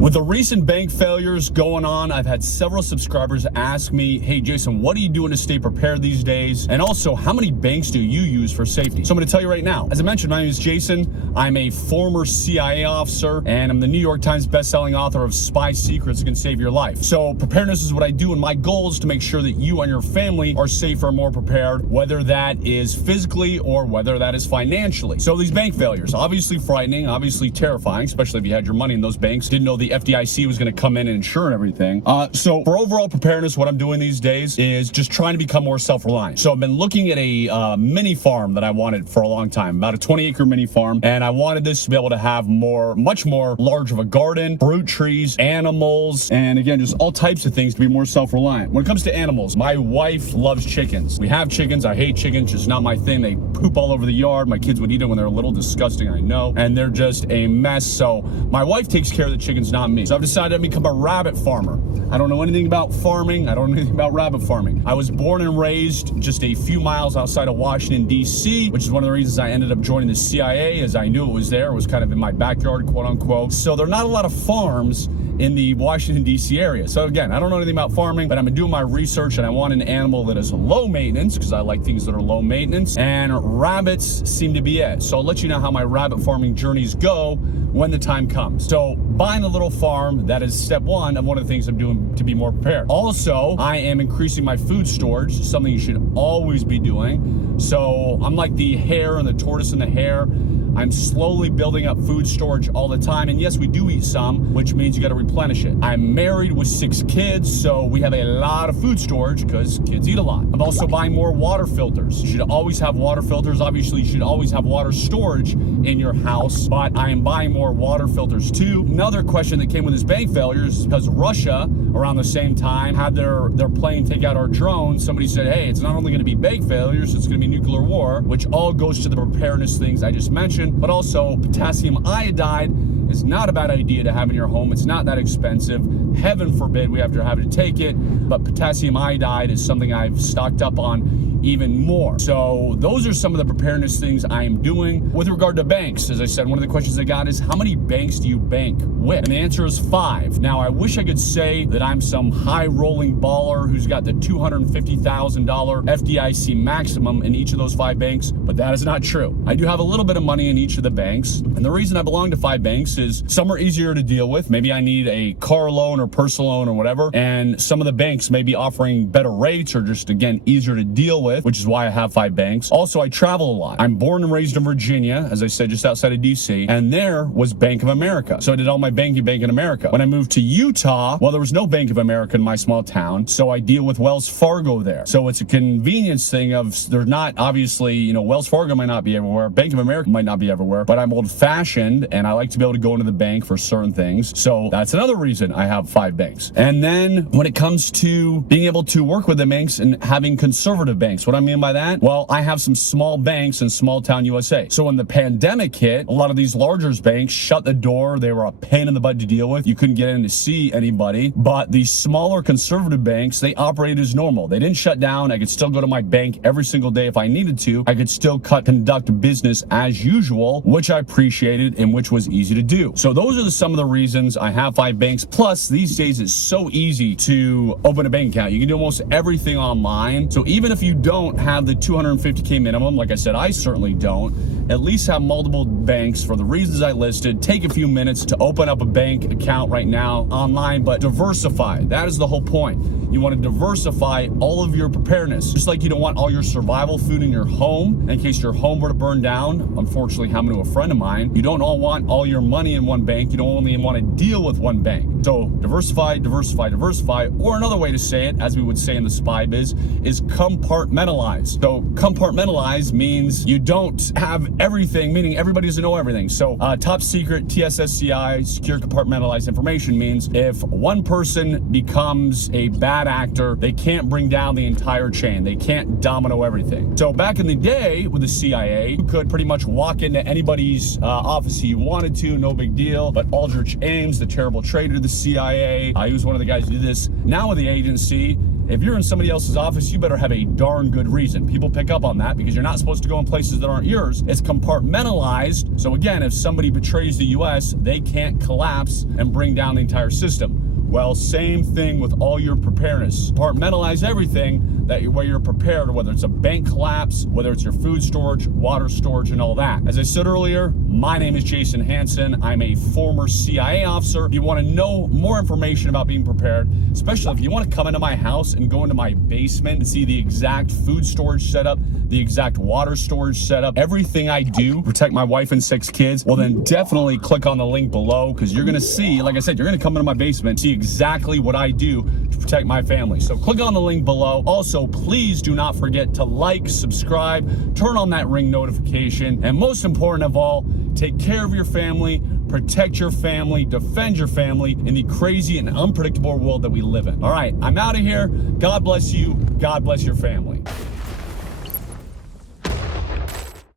With the recent bank failures going on, I've had several subscribers ask me, hey Jason, what are you doing to stay prepared these days? And also, how many banks do you use for safety? So I'm gonna tell you right now. As I mentioned, my name is Jason. I'm a former CIA officer, and I'm the New York Times bestselling author of Spy Secrets That Can Save Your Life. So preparedness is what I do, and my goal is to make sure that you and your family are safer and more prepared, whether that is physically or whether that is financially. So these bank failures, obviously frightening, obviously terrifying, especially if you had your money in those banks, didn't know the FDIC was going to come in and insure everything. So for overall preparedness, what I'm doing these days is just trying to become more self-reliant. So I've been looking at a mini farm that I wanted for a long time, about a 20-acre mini farm, and I wanted this to be able to have much more large of a garden, fruit trees, animals, and again, just all types of things to be more self-reliant. When it comes to animals, my wife loves chickens. We have chickens. I hate chickens, just not my thing. They poop all over the yard. My kids would eat it when they're a little disgusting, I know, and they're just a mess. So my wife takes care of the chickens, not me. So I've decided to become a rabbit farmer. I don't know anything about farming. I don't know anything about rabbit farming. I was born and raised just a few miles outside of Washington, D.C., which is one of the reasons I ended up joining the CIA, as I knew it was there. It was kind of in my backyard, quote unquote. So there are not a lot of farms in the Washington, D.C. area. So again, I don't know anything about farming, but I'm gonna do my research, and I want an animal that is low maintenance, because I like things that are low maintenance, and rabbits seem to be it. So I'll let you know how my rabbit farming journeys go when the time comes. So buying a little farm, that is step one of one of the things I'm doing to be more prepared. Also, I am increasing my food storage, something you should always be doing. So I'm like the hare and the tortoise and the hare. I'm slowly building up food storage all the time. And yes, we do eat some, which means you got to replenish it. I'm married with 6 kids, so we have a lot of food storage because kids eat a lot. I'm also buying more water filters. You should always have water filters. Obviously, you should always have water storage in your house, but I am buying more water filters too. Another question that came with this bank failure is because Russia, around the same time, had their plane take out our drones. Somebody said, hey, it's not only going to be bank failures, it's going to be nuclear war, which all goes to the preparedness things I just mentioned. But also, potassium iodine is not a bad idea to have in your home. It's not that expensive. Heaven forbid we have to have to take it, but potassium iodine is something I've stocked up on even more. So those are some of the preparedness things I am doing. With regard to banks, as I said, one of the questions I got is, how many banks do you bank with? And the answer is 5. Now, I wish I could say that I'm some high-rolling baller who's got the $250,000 FDIC maximum in each of those 5 banks, but that is not true. I do have a little bit of money in each of the banks, and the reason I belong to 5 banks is some are easier to deal with. Maybe I need a car loan or personal loan or whatever, and some of the banks may be offering better rates or just, again, easier to deal with, which is why I have 5 banks. Also, I travel a lot. I'm born and raised in Virginia, as I said, just outside of DC, and there was Bank of America. So I did all my banking Bank in America. When I moved to Utah, well, there was no Bank of America in my small town, so I deal with Wells Fargo there. So it's a convenience thing of, there's not, obviously, you know, Wells Fargo might not be everywhere, Bank of America might not be everywhere, but I'm old-fashioned, and I like to be able to go into the bank for certain things. So that's another reason I have 5 banks. And then when it comes to being able to work with the banks and having conservative banks, what I mean by that? Well, I have some small banks in small town USA. So when the pandemic hit, a lot of these larger banks shut the door. They were a pain in the butt to deal with. You couldn't get in to see anybody. But these smaller conservative banks, they operated as normal. They didn't shut down. I could still go to my bank every single day if I needed to. I could still conduct business as usual, which I appreciated and which was easy to do. So those are some of the reasons I have 5 banks. Plus, these days it's so easy to open a bank account. You can do almost everything online. So even if you don't have the $250K minimum, like I said, I certainly don't, at least have multiple banks for the reasons I listed. Take a few minutes to open up a bank account right now online, but diversify. That is the whole point. You want to diversify all of your preparedness. Just like you don't want all your survival food in your home in case your home were to burn down. Unfortunately, happened to a friend of mine. You don't all want all your money in one bank. You don't only want to deal with one bank. So diversify, diversify, diversify. Or another way to say it, as we would say in the spy biz, is compartmentalize. So compartmentalize means you don't have everything, meaning everybody doesn't know everything. So top secret, TSSCI, secure compartmentalized information means if one person becomes a bad actor, they can't bring down the entire chain. They can't domino everything. So back in the day with the CIA, you could pretty much walk into anybody's office you wanted to, no big deal. But Aldrich Ames, the terrible traitor to the CIA, he was one of the guys who did this. Now with the agency, if you're in somebody else's office, you better have a darn good reason. People pick up on that because you're not supposed to go in places that aren't yours. It's compartmentalized. So again, if somebody betrays the US, they can't collapse and bring down the entire system. Well, same thing with all your preparedness. Compartmentalize everything where you're prepared, whether it's a bank collapse, whether it's your food storage, water storage, and all that. As I said earlier, my name is Jason Hanson. I'm a former CIA officer. If you want to know more information about being prepared, especially if you want to come into my house and go into my basement and see the exact food storage setup, the exact water storage setup, everything I do to protect my wife and 6 kids, well then definitely click on the link below, because you're gonna see, like I said, you're gonna come into my basement and see exactly what I do to protect my family. So click on the link below. Also, please do not forget to like, subscribe, turn on that ring notification, and most important of all, take care of your family, protect your family, defend your family in the crazy and unpredictable world that we live in. All right, I'm out of here. God bless you. God bless your family.